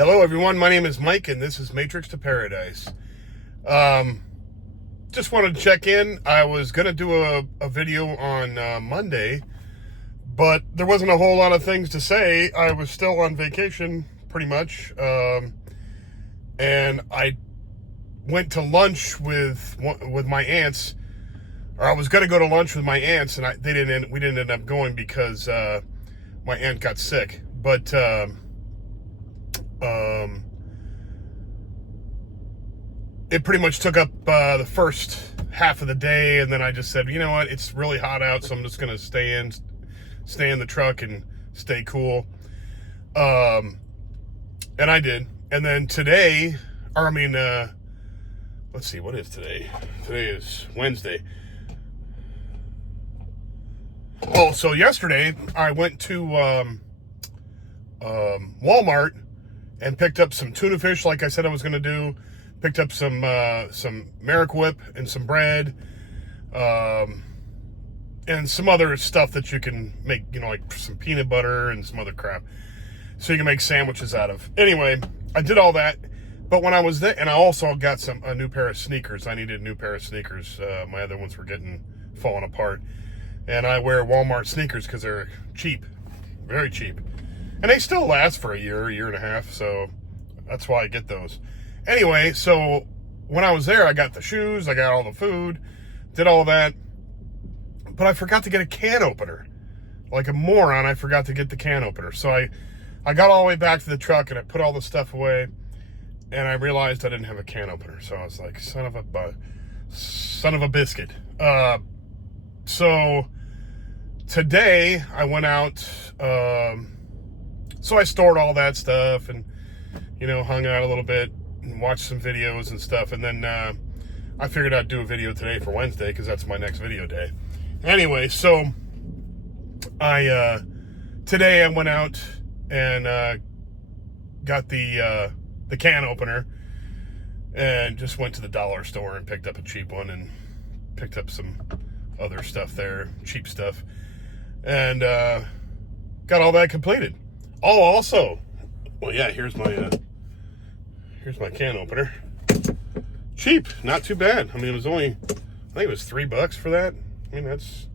Hello, everyone. My name is Mike, and this is Matrix to Paradise. Just wanted to check in. I was going to do a video on Monday, but there wasn't a whole lot of things to say. I was still on vacation, pretty much, and I went to lunch with my aunts, or I was going to go to lunch with my aunts, and we didn't end up going because my aunt got sick. But it pretty much took up the first half of the day, and then I just said, you know what, it's really hot out, so I'm just gonna stay in the truck and stay cool. And I did. And then today, let's see, what is today? Today is Wednesday. Oh, so yesterday I went to Walmart and picked up some tuna fish, like I said I was going to do. Picked up some Merrick Whip and some bread, and some other stuff that you can make, like some peanut butter and some other crap, so you can make sandwiches out of. Anyway, I did all that, but when I was there, and I also got a new pair of sneakers. I needed a new pair of sneakers. My other ones were falling apart, and I wear Walmart sneakers because they're cheap, very cheap. And they still last for a year and a half, so that's why I get those. Anyway, so when I was there, I got the shoes, I got all the food, did all that, but I forgot to get a can opener. Like a moron, I forgot to get the can opener. So I got all the way back to the truck, and I put all the stuff away, and I realized I didn't have a can opener. So I was like, son of a biscuit. So today, I went out. So I stored all that stuff and, hung out a little bit and watched some videos and stuff. And then I figured I'd do a video today for Wednesday because that's my next video day. Anyway, so today I went out and got the can opener and just went to the dollar store and picked up a cheap one and picked up some other stuff there, cheap stuff. And got all that completed. Oh, also, well, yeah, here's my can opener. Cheap, not too bad. I mean, I think it was $3 for that. I mean, that's.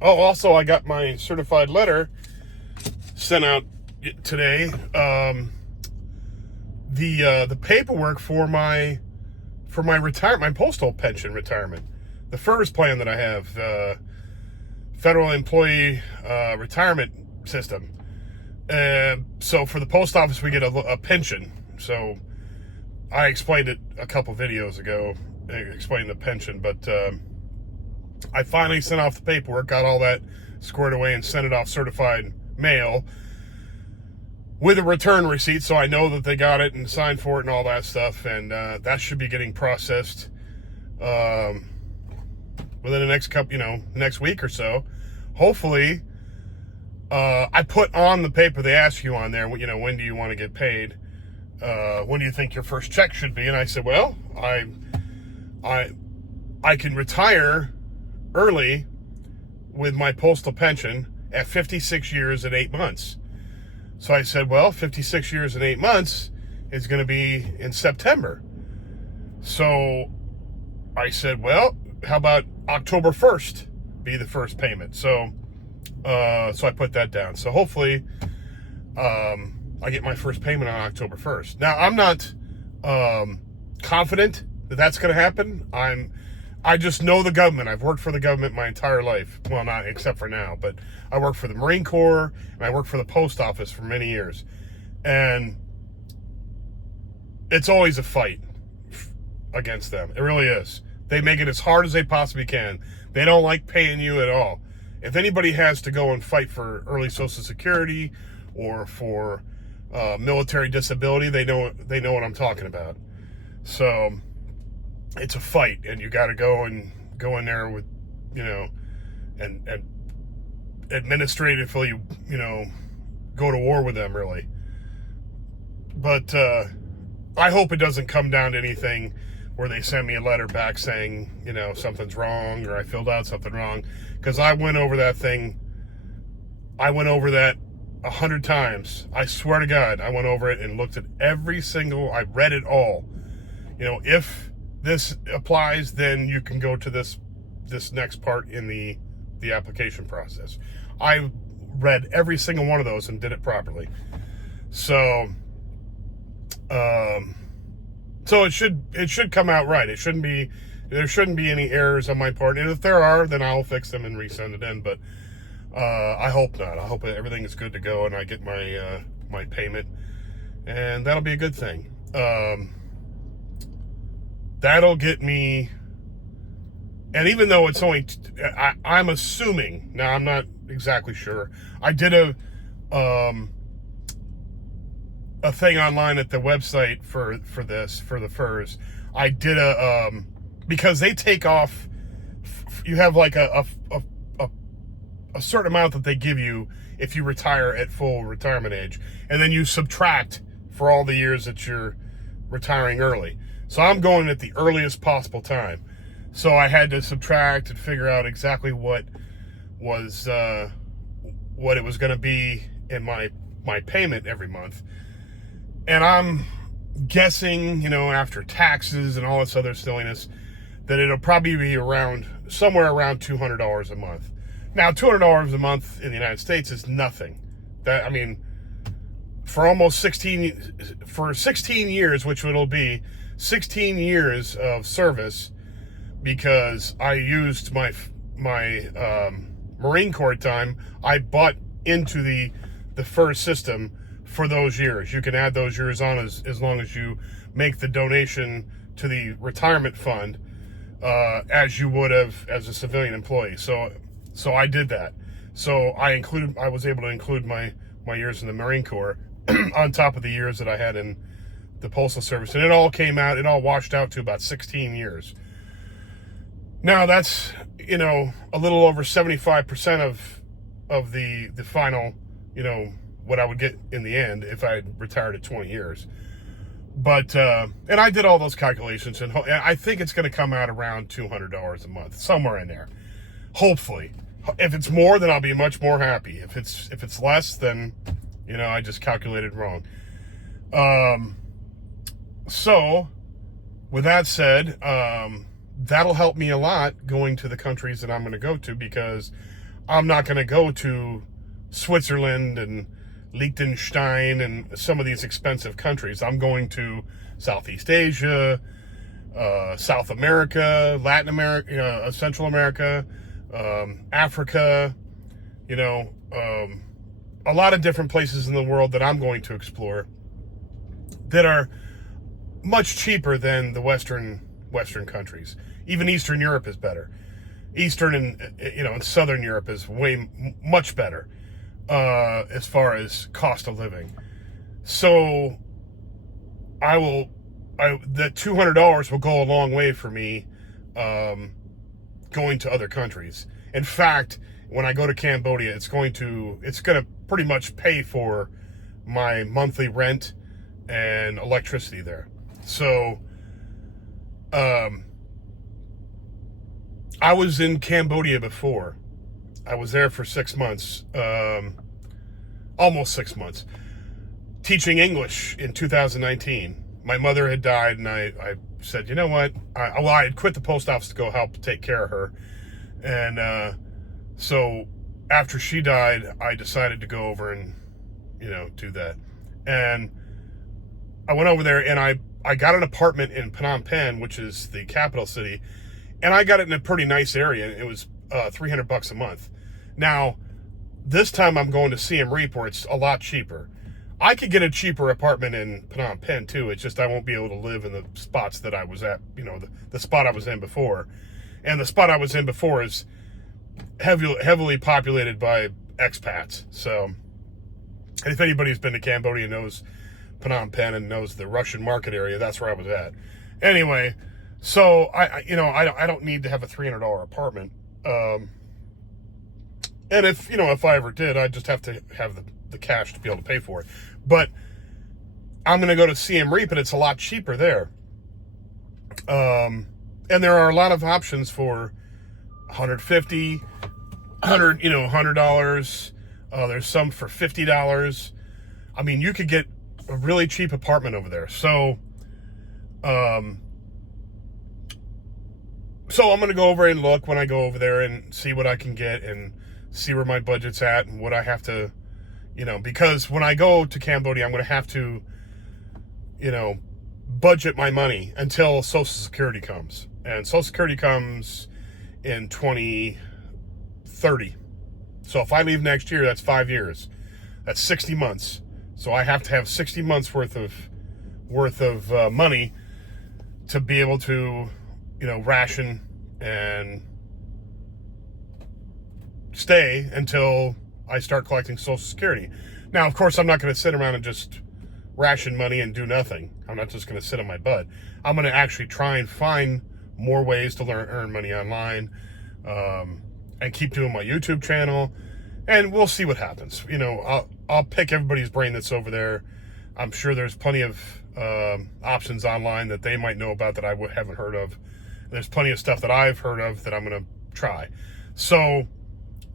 Oh, also, I got my certified letter sent out today. The paperwork for my retirement, my postal pension retirement, the first plan that I have, federal employee retirement system. So for the post office, we get a pension. So I explained it a couple videos ago, explained the pension, but I finally sent off the paperwork, got all that squared away, and sent it off certified mail with a return receipt, so I know that they got it and signed for it and all that stuff. And that should be getting processed within the next week or so, hopefully. I put on the paper, they ask you on there, when do you want to get paid? When do you think your first check should be? And I said, well, I can retire early with my postal pension at 56 years and 8 months. So I said, well, 56 years and 8 months is going to be in September. So I said, well, how about October 1st be the first payment? So I put that down. So hopefully, I get my first payment on October 1st. Now, I'm not confident that that's going to happen. I just know the government. I've worked for the government my entire life. Well, not except for now, but I worked for the Marine Corps and I worked for the post office for many years. And it's always a fight against them. It really is. They make it as hard as they possibly can. They don't like paying you at all. If anybody has to go and fight for early Social Security or for military disability, they know what I'm talking about. So it's a fight, and you got to go in there with, and administratively, go to war with them, really. But I hope it doesn't come down to anything where they send me a letter back saying, something's wrong or I filled out something wrong. Because I went over that 100 times. I swear to God, I went over it and looked at I read it all. If this applies, then you can go to this next part in the application process. I read every single one of those and did it properly. So it should come out right. There shouldn't be any errors on my part. And if there are, then I'll fix them and resend it in. But I hope not. I hope everything is good to go and I get my payment, and that'll be a good thing. That'll get me. And even though it's only, I'm assuming, now I'm not exactly sure. I did a thing online at the website for the FERS. I did because they take off, you have like a certain amount that they give you if you retire at full retirement age. And then you subtract for all the years that you're retiring early. So I'm going at the earliest possible time. So I had to subtract and figure out exactly what it was going to be in my payment every month. And I'm guessing, after taxes and all this other silliness, that it'll probably be somewhere around $200 a month. Now, $200 a month in the United States is nothing. For 16 years, which it'll be 16 years of service, because I used my Marine Corps time, I bought into the FERS system for those years. You can add those years on as long as you make the donation to the retirement fund as you would have as a civilian employee. So I did that. So I was able to include my years in the Marine Corps on top of the years that I had in the Postal Service. And it all washed out to about 16 years. Now that's, a little over 75% of the final, what I would get in the end if I had retired at 20 years. But, and I did all those calculations, and I think it's going to come out around $200 a month, somewhere in there. Hopefully. If it's more, then I'll be much more happy. If it's less, then, I just calculated wrong. So, with that said, that'll help me a lot going to the countries that I'm going to go to, because I'm not going to go to Switzerland and Liechtenstein and some of these expensive countries. I'm going to Southeast Asia, South America, Latin America, Central America, Africa, a lot of different places in the world that I'm going to explore that are much cheaper than the Western countries. Even Eastern Europe is better. Eastern and Southern Europe is much better as far as cost of living. So that $200 will go a long way for me going to other countries. In fact, when I go to Cambodia, it's going to pretty much pay for my monthly rent and electricity there. So I was in Cambodia before. I was there for 6 months, almost 6 months, teaching English in 2019. My mother had died, and I said, you know what? I had quit the post office to go help take care of her. And so after she died, I decided to go over and, do that. And I went over there, and I got an apartment in Phnom Penh, which is the capital city, and I got it in a pretty nice area. It was $300 a month. Now, this time I'm going to Siem Reap, where it's a lot cheaper. I could get a cheaper apartment in Phnom Penh too. It's just I won't be able to live in the spots that I was at, the spot I was in before. And the spot I was in before is heavily populated by expats. So, if anybody's been to Cambodia knows Phnom Penh and knows the Russian market area, that's where I was at. Anyway, so I don't need to have a $300 apartment. And if I ever did, I'd just have to have the cash to be able to pay for it. But I'm going to go to Siem Reap, and it's a lot cheaper there. And there are a lot of options for $150, $100, There's some for $50. I mean, you could get a really cheap apartment over there. So I'm going to go over and look when I go over there and see what I can get and see where my budget's at and what I have to, because when I go to Cambodia, I'm going to have to, budget my money until Social Security comes. And Social Security comes in 2030. So if I leave next year, that's 5 years. That's 60 months. So I have to have 60 months worth of money to be able to, ration and stay until I start collecting Social Security. Now, of course, I'm not going to sit around and just ration money and do nothing. I'm not just going to sit on my butt. I'm going to actually try and find more ways to earn money online, and keep doing my YouTube channel, and we'll see what happens. I'll pick everybody's brain that's over there. I'm sure there's plenty of options online that they might know about that I haven't heard of. There's plenty of stuff that I've heard of that I'm going to try. So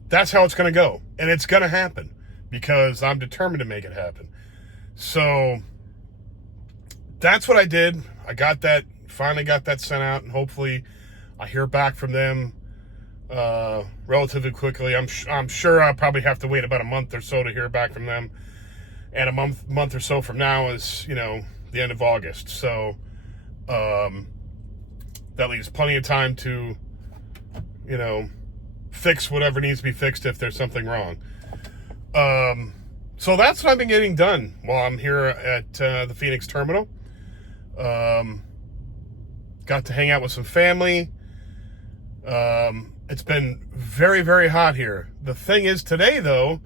that's how it's going to go, and it's going to happen because I'm determined to make it happen. So that's what I did. Finally got that sent out, and hopefully I hear back from them relatively quickly. I'm sure I'll probably have to wait about a month or so to hear back from them, and a month or so from now is the end of August. So that leaves plenty of time to fix whatever needs to be fixed if there's something wrong. So that's what I've been getting done while I'm here at the Phoenix terminal. Got to hang out with some family. It's been very, very hot here. The thing is today, though,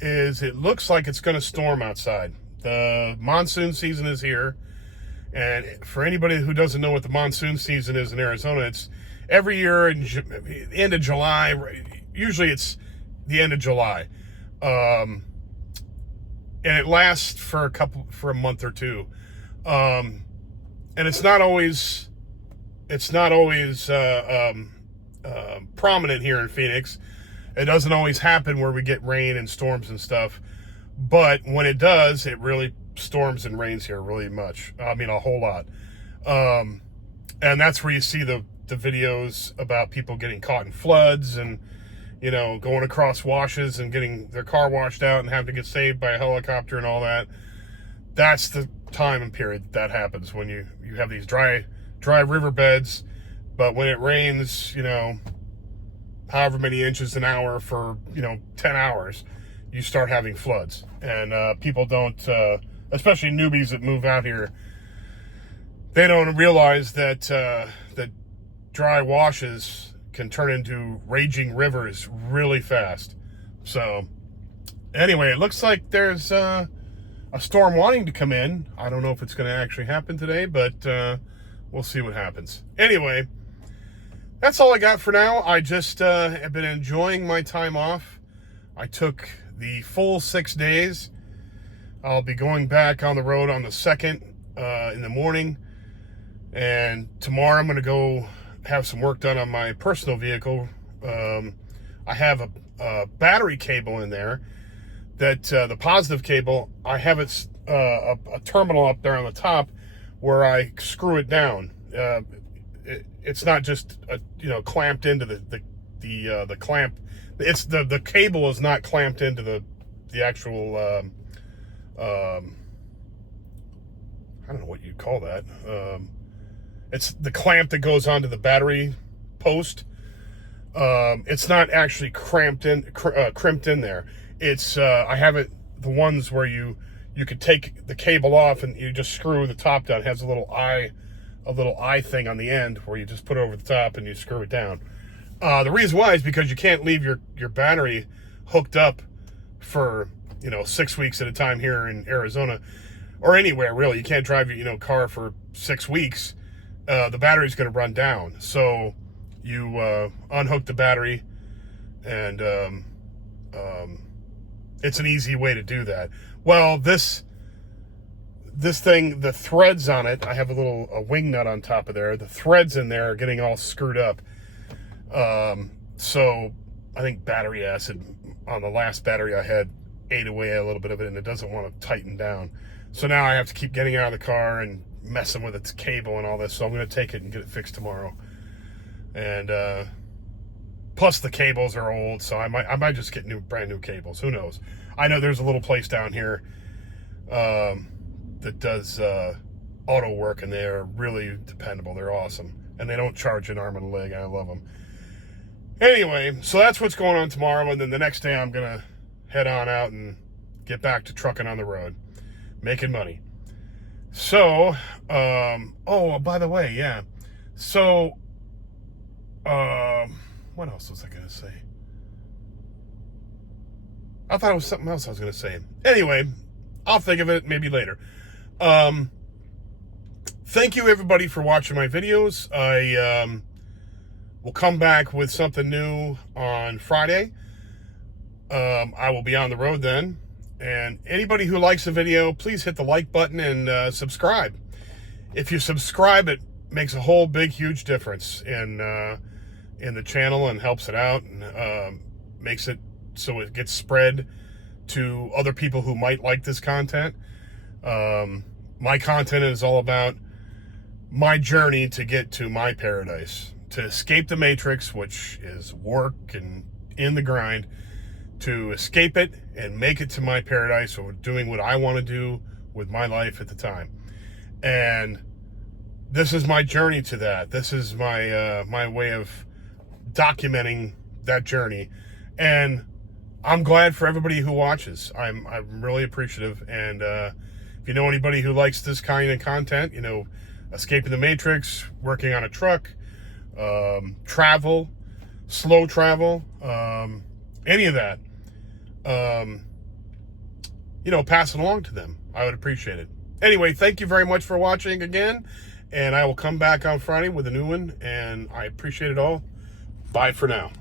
is it looks like it's going to storm outside. The monsoon season is here. And for anybody who doesn't know what the monsoon season is in Arizona, it's every year in the end of July. Usually it's the end of July. And it lasts for a month or two. And it's not always prominent here in Phoenix. It doesn't always happen where we get rain and storms and stuff, but when it does, it really storms and rains here really much. I mean, a whole lot. And that's where you see the videos about people getting caught in floods and going across washes and getting their car washed out and having to get saved by a helicopter and all that. That's the time and period that happens when you have these dry riverbeds. But when it rains, however many inches an hour for 10 hours, you start having floods. And people don't, especially newbies that move out here, they don't realize that that dry washes can turn into raging rivers really fast. So anyway, it looks like there's a storm wanting to come in. I don't know if it's going to actually happen today, but we'll see what happens. Anyway, that's all I got for now. I just have been enjoying my time off. I took the full 6 days. I'll be going back on the road on the 2nd in the morning. And tomorrow I'm going to go have some work done on my personal vehicle. I have a battery cable in there that the positive cable, I have a terminal up there on the top where I screw it down. It's not just clamped into the clamp. It's the cable is not clamped into the actual I don't know what you'd call that. It's the clamp that goes onto the battery post. It's not actually crimped in there. It's I have it the ones where you could take the cable off and you just screw the top down. It has a little eye thing on the end where you just put it over the top and you screw it down. The reason why is because you can't leave your battery hooked up for 6 weeks at a time here in Arizona or anywhere really. You can't drive your car for 6 weeks. The battery's going to run down. So you unhook the battery, and it's an easy way to do that. Well, this thing, the threads on it, I have a wing nut on top of there. The threads in there are getting all screwed up. So I think battery acid on the last battery I had ate away a little bit of it, and it doesn't want to tighten down. So now I have to keep getting out of the car and messing with its cable and all this. So I'm going to take it and get it fixed tomorrow. And plus the cables are old, so I might just get brand new cables. Who knows? I know there's a little place down here that does auto work, and they're really dependable. They're awesome, and they don't charge an arm and a leg. I love them. Anyway, so that's what's going on tomorrow, and then the next day I'm gonna head on out and get back to trucking on the road, making money. So, oh, by the way, yeah. So, what else was I gonna say? I thought it was something else I was gonna say. Anyway, I'll think of it maybe later. Thank you everybody for watching my videos. I will come back with something new on Friday. I will be on the road then. And anybody who likes the video, please hit the like button and subscribe. If you subscribe, it makes a whole big, huge difference in the channel and helps it out, and makes it so it gets spread to other people who might like this content. My content is all about my journey to get to my paradise, to escape the matrix, which is work and in the grind, to escape it and make it to my paradise, or doing what I want to do with my life at the time. And this is my journey to that. This is my my way of documenting that journey. And I'm glad for everybody who watches. I'm really appreciative. And if you know anybody who likes this kind of content, you know, escaping the matrix, working on a truck, travel, slow travel, any of that, you know, pass it along to them. I would appreciate it. Anyway, thank you very much for watching again, and I will come back on Friday with a new one, and I appreciate it all. Bye for now.